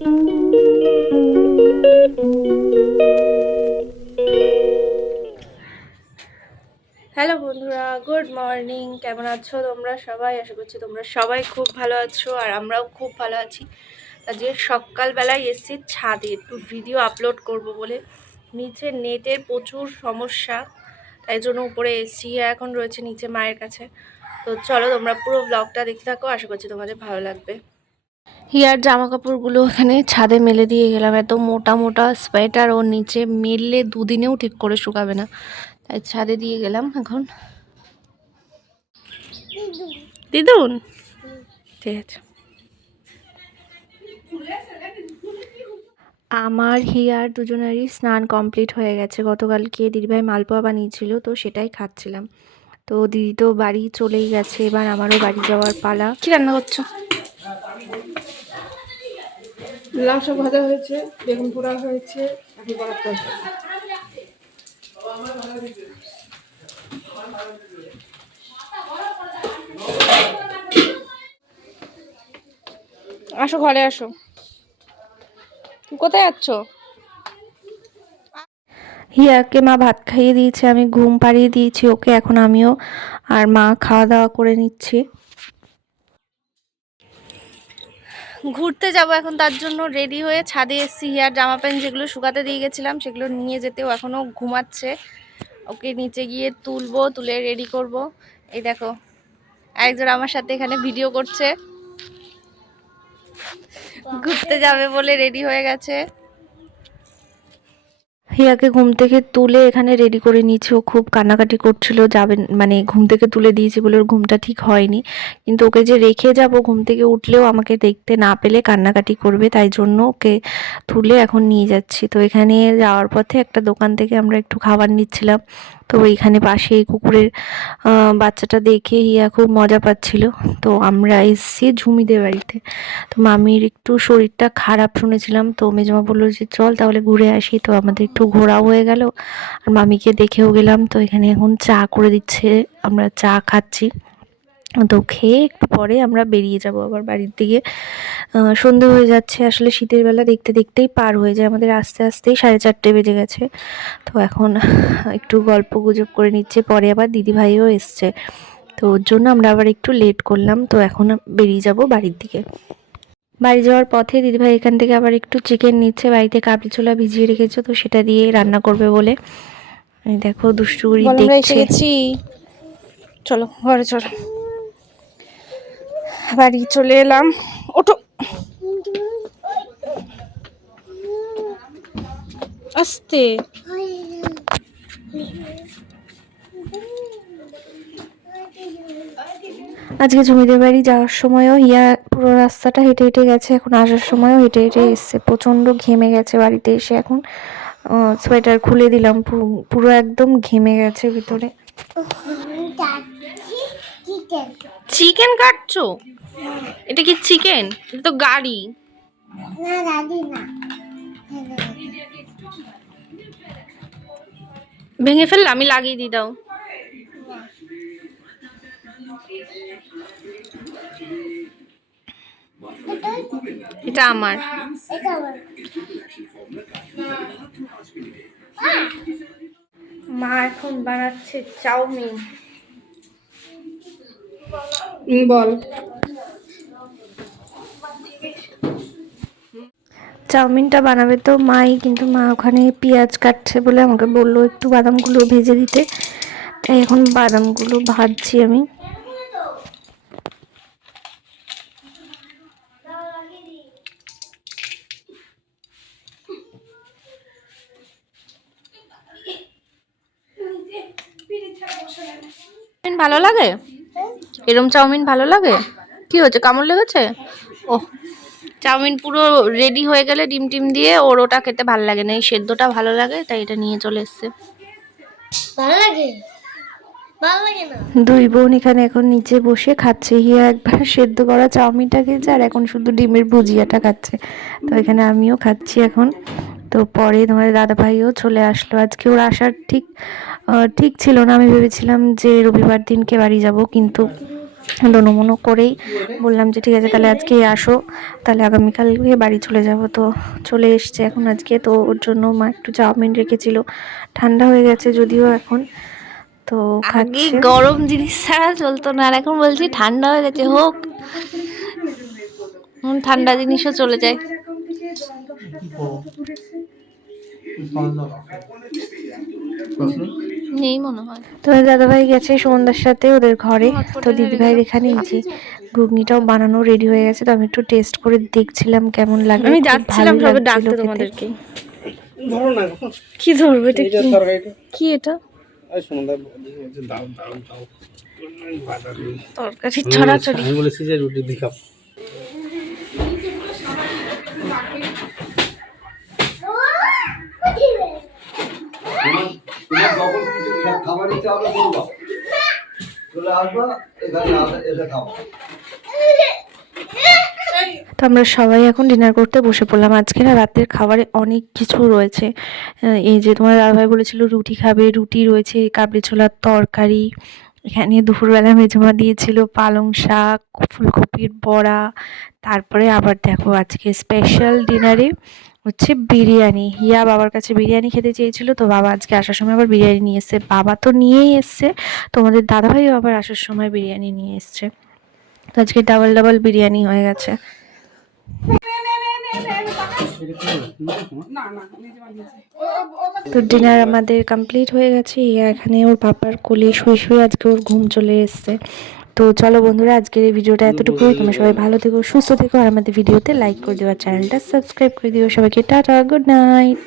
Hello বন্ধুরা, good morning. কেমন আছো তোমরা সবাই? আশা করছি তোমরা সবাই খুব ভালো আছো, আর আমরাও খুব ভালো আছি। আজকে সকালবেলায় এসেছি ছাদে একটু ভিডিও আপলোড করব বলে। নিচে নেটের প্রচুর সমস্যা, তাই জন্য উপরে এসেছি। এখন রয়েছে নিচে মায়ের কাছে। তো চলো তোমরা পুরো ব্লগটা দেখতে থাকো, আশা করছি তোমাদের ভালো লাগবে। হিয়ার জামা কাপড়গুলো এখানে ছাদে মেলে দিয়ে গেলাম। এত মোটা মোটা সোয়েটার ওর নিচে মেললে দুদিনেও ঠিক করে শুকাবে না, তাই ছাদে দিয়ে গেলাম। এখন দিদুন, ঠিক আছে। আমার হিয়ার দুজনেরই স্নান কমপ্লিট হয়ে গেছে। গতকালকে দিদিভাই মালপোয়া বানিয়েছিল, তো সেটাই খাচ্ছিলাম। তো দিদি তো বাড়ি চলেই গেছে, এবার আমারও বাড়ি যাওয়ার পালা। কি রান্না করছো? লাউ শাক ভাজা হয়েছে, বেগুন পোড়া হয়েছে, এখন বড়ার তরকারি। আসো, ঘরে আসো। কোথায় যাচ্ছ? হিয়াকে মা ভাত খাইয়ে দিয়েছে, আমি ঘুম পাড়িয়ে দিয়েছি ওকে। এখন আমিও আর মা খাওয়া দাওয়া করে নিচ্ছি। ঘুরতে যাব এখন, তার জন্য রেডি হয়ে ছাদে এসেছি। হিয়ার জামা প্যান্ট যেগুলো শুকাতে দিয়ে গেছিলাম সেগুলো নিয়ে যেতেও এখনও ঘুমাচ্ছে। ওকে নিচে গিয়ে তুলবো, তুলে রেডি করব। এই দেখো একজন আমার সাথে এখানে ভিডিও করছে, ঘুরতে যাবে বলে রেডি হয়ে গেছে। হিয়াকে ঘুম থেকে তুলে এখানে রেডি করে নিয়েছি। ও খুব কান্নাকাটি করছিল, যাবেন মানে ঘুম থেকে তুলে দিয়েছি বলে ওর ঘুমটা ঠিক হয়নি। কিন্তু ওকে যে রেখে যাব, ঘুম থেকে উঠলেও আমাকে দেখতে না পেলে কান্নাকাটি করবে, তাই জন্য ওকে তুলে এখন নিয়ে যাচ্ছি। তো এখানে যাওয়ার পথে একটা দোকান থেকে আমরা একটু খাবার নিচ্ছিলাম। তো এইখানে পাশে এই কুকুরের বাচ্চাটা দেখে হিয়া খুব মজা পাচ্ছিল। তো আমরা এসেছি ঝুমিদের বাড়িতে। তো মামির একটু শরীরটা খারাপ শুনেছিলাম, তো মেজমা বললো যে চল তাহলে ঘুরে আসি। তো আমাদের একটু ঘোরাও হয়ে গেল, আর মামিকে দেখেও গেলাম। তো এখানে এখন চা করে দিচ্ছে, আমরা চা খাচ্ছি। তো খেয়ে একটু পরে আমরা বেরিয়ে যাব আবার বাড়ির দিকে। সন্ধে হয়ে যাচ্ছে, আসলে শীতের বেলা দেখতে দেখতেই পার হয়ে যায় আমাদের, আস্তে আস্তেই 4:30 বেজে গেছে। তো এখন একটু গল্প গুজব করে নিচ্ছে, পরে আবার দিদিভাইও এসছে। তো ওর জন্য আমরা আবার একটু লেট করলাম। তো এখন বেরিয়ে যাব বাড়ির দিকে। বাড়ি যাওয়ার পথে দিদিভাই এখান থেকে আবার একটু চিকেন নিচ্ছে, বাড়িতে কাবলি ছোলা ভিজিয়ে রেখেছো, তো সেটা দিয়ে রান্না করবে বলে। এই দেখো দুষ্টুগুড়ি দেখছে। চলো ঘরে চলো, বাড়ি চলে এলাম। ওঠো, আস্তে। আজকে জমিদের বাড়ি যাওয়ার সময়ও হিয়া পুরো রাস্তাটা হেঁটে হেঁটে গেছে, এখন আসার সময়ও হেঁটে হেঁটে এসছে। প্রচণ্ড ঘেমে গেছে বাড়িতে এসে। এখন সোয়েটার খুলে দিলাম, পুরো একদম ঘেমে গেছে ভিতরে। চিকেন কাটছো? এটা কি চিকেন? এটা তো গাড়ি। ভেঙে ফেললে আমি লাগিয়ে দিই, দাও। এটা আমার। মা এখন বানাচ্ছে চাউমিন। বল। চাউমিনটা বানাবে তো মাই, কিন্তু মা ওখানে পেঁয়াজ কাটছে বলে আমাকে বললো একটু বাদামগুলো ভেজে দিতে, তাই এখন বাদামগুলো ভাজছি আমি। ভালো লাগে? এরম চাউমিন ভালো লাগে? কি হচ্ছে, কামড় লেগেছে? ও, চাউমিন পুরো রেডি হয়ে গেলে ডিম টিম দিয়ে ওর ওটা খেতে ভালো লাগে না, এই সেদ্ধটা ভালো লাগে, তাই এটা নিয়ে চলে এসছে। ভালো লাগে, ভালো লাগে না। দুই বোন এখানে এখন নিচে বসে খাচ্ছে। হিয়া একবার সেদ্ধ করা চাউমিনটা খেয়েছে, আর এখন শুধু ডিমের ভুজিয়াটা খাচ্ছে। তো এখানে আমিও খাচ্ছি এখন। তো পরে তোমাদের দাদা ভাইও চলে আসলো। আজকে ওর আসার ঠিক ঠিক ছিল না, আমি ভেবেছিলাম যে রবিবার দিনকে বাড়ি যাব, কিন্তু ডোনোমোনো করেই বললাম যে ঠিক আছে তাহলে আজকে আসো, তাহলে আগামীকালকে বাড়ি চলে যাব। তো চলে এসছে এখন আজকে। তো ওর জন্য মা একটু চাউমিন রেখেছিল, ঠান্ডা হয়ে গেছে যদিও এখন, তো আগে খাচ্ছে। গরম জিনিস ছাড়া চলতো না, আর এখন বলছি ঠান্ডা হয়ে গেছে হোক, ঠান্ডা জিনিসও চলে যায়। নেই মনে হয়। তো দাদাভাই গেছে সুমনদার সাথে ওদের ঘরে। তো দিদিভাইয়ের এখানেই যে ঘুগনিটাও বানানো রেডি হয়ে গেছে। তো আমি একটু টেস্ট করে দেখছিলাম কেমন লাগে। আমি খুব যাচ্ছিলাম ভালো সবে লাগছিল ডাকতে খেতে। তোমাদেরকে। কি ধরবে এটা? কি এটা? তরকারি ছড়াছড়ি। আমি বলেছি যে রুটি দিয়ে খাও। তোমার যখন কিছু খাবার ইচ্ছা হবে বলবা, চলে আসবা, এখানে এসে খাবো। তো আমরা সবাই এখন ডিনার করতে বসে পড়লাম। আজকে না রাতের খাবারে অনেক কিছু রয়েছে। এই যে তোমার দাদাভাই বলেছিল রুটি খাবে, রুটি রয়েছে, কাবলি ছোলার তরকারি, এখানে দুপুরবেলা মেজমা দিয়েছিল পালং শাক, ফুলকপির বড়া, তারপরে আবার দেখো আজকে স্পেশাল ডিনারে হচ্ছে বিরিয়ানি। হিয়া বাবার কাছে বিরিয়ানি খেতে চেয়েছিল, তো বাবা আজকে আসার সময় আবার বিরিয়ানি নিয়ে এসছে। বাবা তো নিয়েই এসছে, তোমাদের দাদাভাইও আবার আসার সময় বিরিয়ানি নিয়ে এসছে। তো আজকে ডাবল ডাবল বিরিয়ানি হয়ে গেছে। তো ডিনার আমাদের কমপ্লিট হয়ে গেছে। ইয়া এখানে ওর পাপার কোলে শুয়ে শুয়ে আজকে ওর ঘুম চলে এসছে। তো চলো বন্ধুরা, আজকের এই ভিডিওটা এতটুকুই। তোমরা সবাই ভালো থেকো, সুস্থ থেকো, আর আমাদের ভিডিওতে লাইক করে দিও, আর চ্যানেলটা সাবস্ক্রাইব করে দিও। সবাইকে টাটা, গুড নাইট।